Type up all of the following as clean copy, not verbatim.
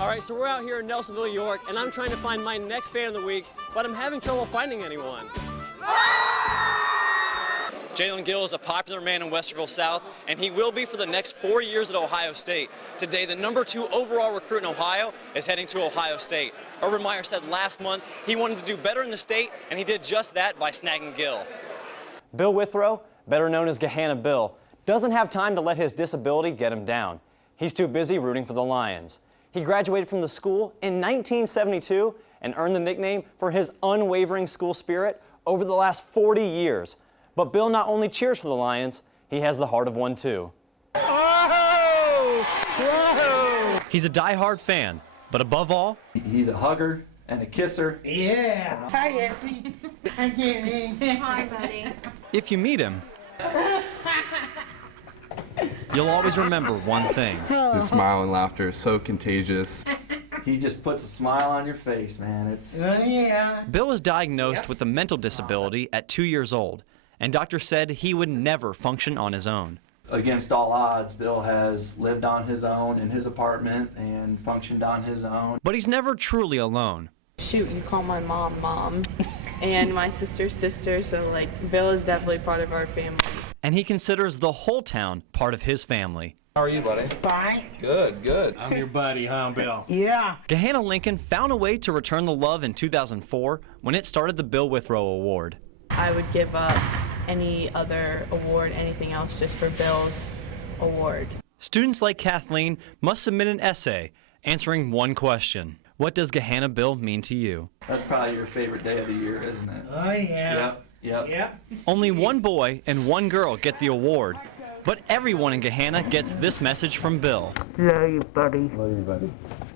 All right, so we're out here in Nelsonville, New York, and I'm trying to find my next fan of the week, but I'm having trouble finding anyone. Jalen Gill is a popular man in Westerville South, and he will be for the next 4 years at Ohio State. Today, the #2 overall recruit in Ohio is heading to Ohio State. Urban Meyer said last month he wanted to do better in the state, and he did just that by snagging Gill. Bill Withrow, better known as Gehanna Bill, doesn't have time to let his disability get him down. He's too busy rooting for the Lions. He graduated from the school in 1972 and earned the nickname for his unwavering school spirit over the last 40 years. But Bill not only cheers for the Lions, he has the heart of one too. Oh! Whoa! He's a die-hard fan, but above all, he's a hugger and a kisser. Yeah. Hi, Effie. Hi, Jimmy. Hi, buddy. if you meet him, you'll always remember one thing. His smile and laughter is so contagious. He just puts a smile on your face, man. Oh, yeah. Bill was diagnosed with a mental disability at 2 years old, and doctors said he would never function on his own. Against all odds, Bill has lived on his own in his apartment and functioned on his own. But he's never truly alone. Shoot, you call my mom, Mom, and my sister, so like, Bill is definitely part of our family. And he considers the whole town part of his family. How are you, buddy? Fine. Good, good. I'm your buddy, huh, Bill? Yeah. Gehanna Lincoln found a way to return the love in 2004 when it started the Bill Withrow Award. I would give up any other award, anything else, just for Bill's award. Students like Kathleen must submit an essay answering one question. What does Gehanna Bill mean to you? That's probably your favorite day of the year, isn't it? Oh, yeah. Yep. Yep. Only one boy and one girl get the award, but everyone in Gehanna gets this message from Bill. Love you, buddy. Love you, buddy.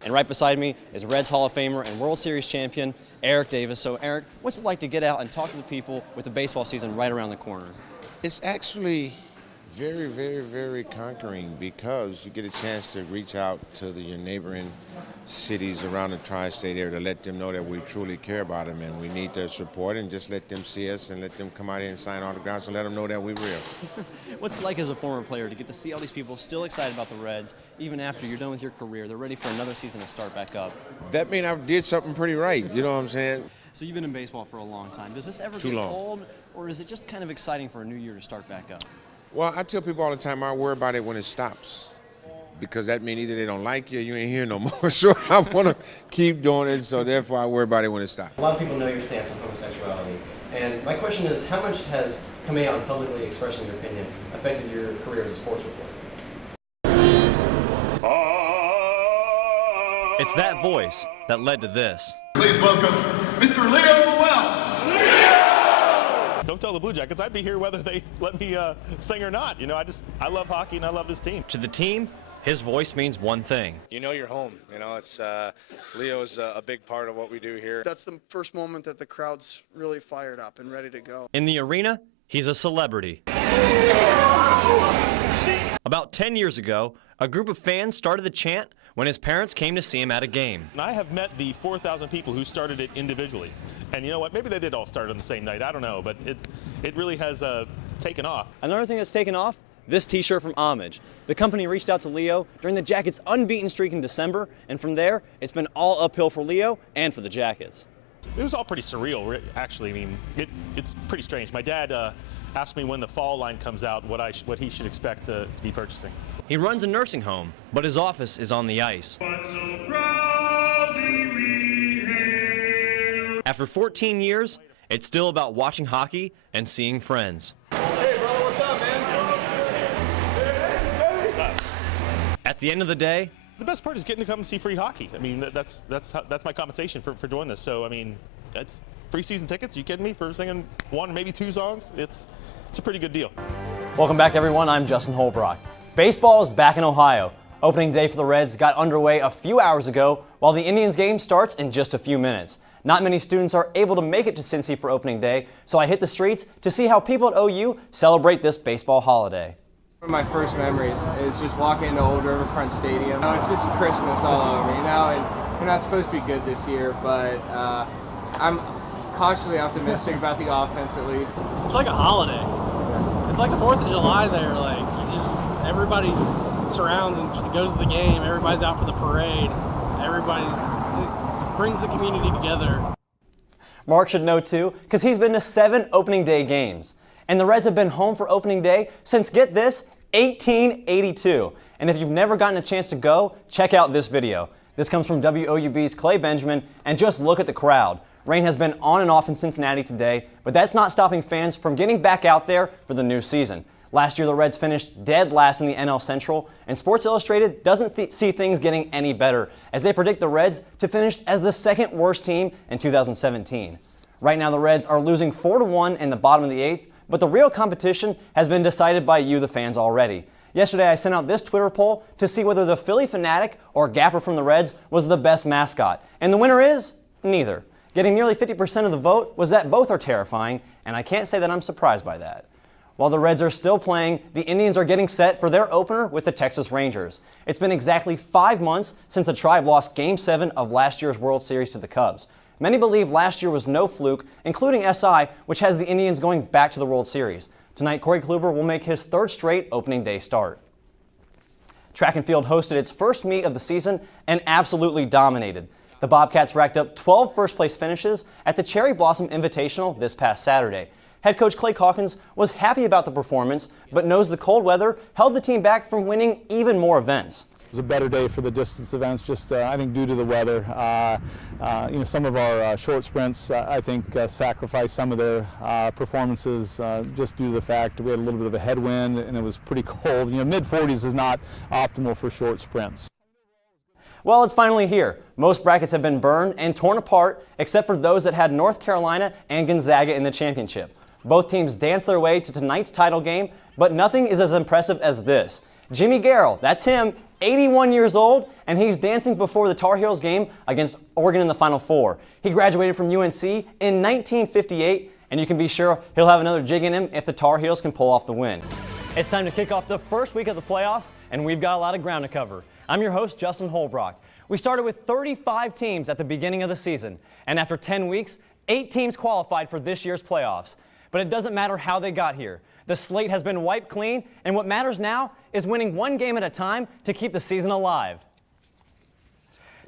And right beside me is Reds Hall of Famer and World Series champion Eric Davis. So Eric, what's it like to get out and talk to the people with the baseball season right around the corner? It's actually very, very, very conquering because you get a chance to reach out to your neighboring cities around the tri-state area to let them know that we truly care about them and we need their support, and just let them see us and let them come out here and sign autographs and let them know that we're real. What's it like as a former player to get to see all these people still excited about the Reds even after you're done with your career? They're ready for another season to start back up. That means I did something pretty right, you know what I'm saying? So you've been in baseball for a long time. Does this ever Too get long. old, or is it just kind of exciting for a new year to start back up? Well, I tell people all the time, I worry about it when it stops, because that means either they don't like you or you ain't here no more. So I want to keep doing it, so therefore I worry about it when it stops. A lot of people know your stance on homosexuality, and my question is, how much has coming out and publicly expressing your opinion affected your career as a sports reporter? It's that voice that led to this. Please welcome Mr. Leo Wells. Don't tell the Blue Jackets I'd be here whether they let me sing or not. You know, I love hockey and I love this team. To the team, his voice means one thing. You know you're home. You know, it's Leo's a big part of what we do here. That's the first moment that the crowd's really fired up and ready to go. In the arena, he's a celebrity. About 10 years ago, a group of fans started the chant when his parents came to see him at a game. And I have met the 4,000 people who started it individually. And you know what, maybe they did all start on the same night, I don't know, but it really has taken off. Another thing that's taken off, this t-shirt from Homage. The company reached out to Leo during the Jackets' unbeaten streak in December, and from there, it's been all uphill for Leo and for the Jackets. It was all pretty surreal, actually. I mean, it's pretty strange. My dad asked me when the fall line comes out what he should expect to be purchasing. He runs a nursing home, but his office is on the ice. After 14 years, it's still about watching hockey and seeing friends. Hey, brother, what's up, man? What's up? At the end of the day, The best part is getting to come and see free hockey. I mean, that's my compensation for doing this. So, I mean, that's free season tickets. You kidding me? For singing one, maybe two songs? It's a pretty good deal. welcome back, everyone. I'm Justin Holbrook. Baseball is back in Ohio. Opening day for the Reds got underway a few hours ago, while the Indians game starts in just a few minutes. Not many students are able to make it to Cincy for opening day, so I hit the streets to see how people at OU celebrate this baseball holiday. One of my first memories is just walking into Old Riverfront Stadium. You know, it's just Christmas all over, you know, and we're not supposed to be good this year, but I'm cautiously optimistic about the offense at least. It's like a holiday. It's like the 4th of July there. Like, everybody surrounds and goes to the game. Everybody's out for the parade. It brings the community together. Mark should know too, because he's been to 7 opening day games. And the Reds have been home for opening day since, get this, 1882. And if you've never gotten a chance to go, check out this video. This comes from WOUB's Clay Benjamin, and just look at the crowd. Rain has been on and off in Cincinnati today, but that's not stopping fans from getting back out there for the new season. Last year, the Reds finished dead last in the NL Central, and Sports Illustrated doesn't see things getting any better, as they predict the Reds to finish as the second worst team in 2017. Right now, the Reds are losing 4-1 in the bottom of the 8th, but the real competition has been decided by you, the fans, already. Yesterday, I sent out this Twitter poll to see whether the Philly Fanatic or Gapper from the Reds was the best mascot, and the winner is neither. Getting nearly 50% of the vote was that both are terrifying, and I can't say that I'm surprised by that. While the Reds are still playing, the Indians are getting set for their opener with the Texas Rangers. It's been exactly 5 months since the Tribe lost Game 7 of last year's World Series to the Cubs. Many believe last year was no fluke, including SI, which has the Indians going back to the World Series. Tonight, Corey Kluber will make his 3rd straight opening day start. Track and field hosted its first meet of the season and absolutely dominated. The Bobcats racked up 12 first-place finishes at the Cherry Blossom Invitational this past Saturday. Head coach Clay Calkins was happy about the performance, but knows the cold weather held the team back from winning even more events. It was a better day for the distance events, just I think due to the weather. Some of our short sprints, I think, sacrificed some of their performances just due to the fact that we had a little bit of a headwind and it was pretty cold. Mid-40s is not optimal for short sprints. Well, it's finally here. Most brackets have been burned and torn apart, except for those that had North Carolina and Gonzaga in the championship. Both teams danced their way to tonight's title game, but nothing is as impressive as this. Jimmy Garrell, that's him, 81 years old, and he's dancing before the Tar Heels game against Oregon in the Final Four. He graduated from UNC in 1958, and you can be sure he'll have another jig in him if the Tar Heels can pull off the win. It's time to kick off the first week of the playoffs, and we've got a lot of ground to cover. I'm your host, Justin Holbrook. We started with 35 teams at the beginning of the season, and after 10 weeks, 8 teams qualified for this year's playoffs. But it doesn't matter how they got here. The slate has been wiped clean, and what matters now is winning one game at a time to keep the season alive.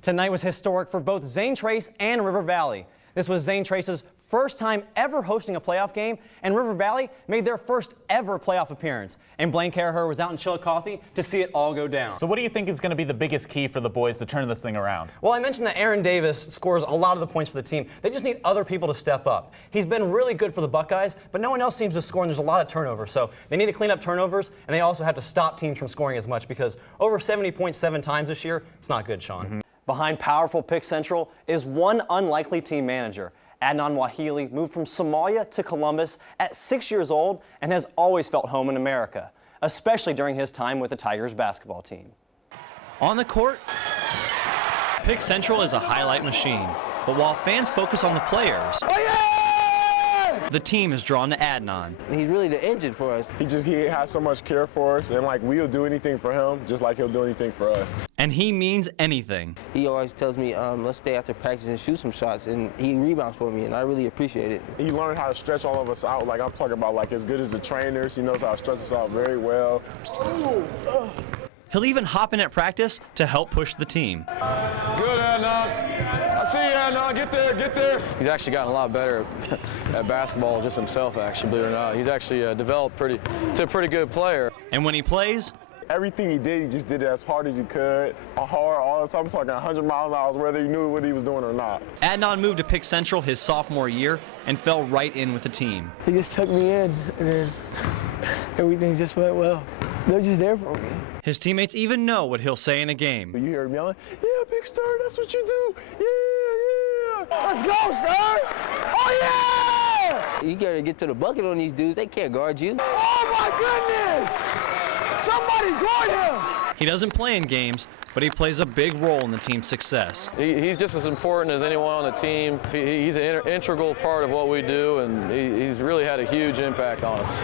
Tonight was historic for both Zane Trace and River Valley. This was Zane Trace's first time ever hosting a playoff game, and River Valley made their first ever playoff appearance. And Blaine Caraher was out in Chillicothe to see it all go down. So what do you think is going to be the biggest key for the boys to turn this thing around? Well, I mentioned that Aaron Davis scores a lot of the points for the team. They just need other people to step up. He's been really good for the Buckeyes, but no one else seems to score, and there's a lot of turnovers. So they need to clean up turnovers, and they also have to stop teams from scoring as much, because over 70.7 times this year, it's not good, Sean. Mm-hmm. Behind powerful Pick Central is one unlikely team manager. Adnan Wahili moved from Somalia to Columbus at 6 years old and has always felt home in America, especially during his time with the Tigers basketball team. On the court, Pick Central is a highlight machine, but while fans focus on the players, the team is drawn to Adnan. He's really the engine for us. He has so much care for us, and we'll do anything for him just like he'll do anything for us. And he means anything. He always tells me, let's stay after practice and shoot some shots, and he rebounds for me, and I really appreciate it. He learned how to stretch all of us out. I'm talking about as good as the trainers. He knows how to stretch us out very well. He'll even hop in at practice to help push the team. Good, Adnan. I see you, Adnan. Get there, get there. He's actually gotten a lot better at basketball just himself, actually, believe it or not. He's actually developed to a pretty good player. And when he plays, everything he did, he just did it as hard as he could, hard all the time. I'm talking 100 miles an hour, whether he knew what he was doing or not. Adnan moved to Pick Central his sophomore year and fell right in with the team. He just took me in, and then everything just went well. They're just there for me. His teammates even know what he'll say in a game. You hear him yelling, "Yeah, Big Star, that's what you do. Yeah, yeah. Let's go, Star. Oh, yeah! You gotta get to the bucket on these dudes. They can't guard you. Oh, my goodness! Somebody guard him! He doesn't play in games, but he plays a big role in the team's success. He's just as important as anyone on the team. He's an integral part of what we do, and he's really had a huge impact on us.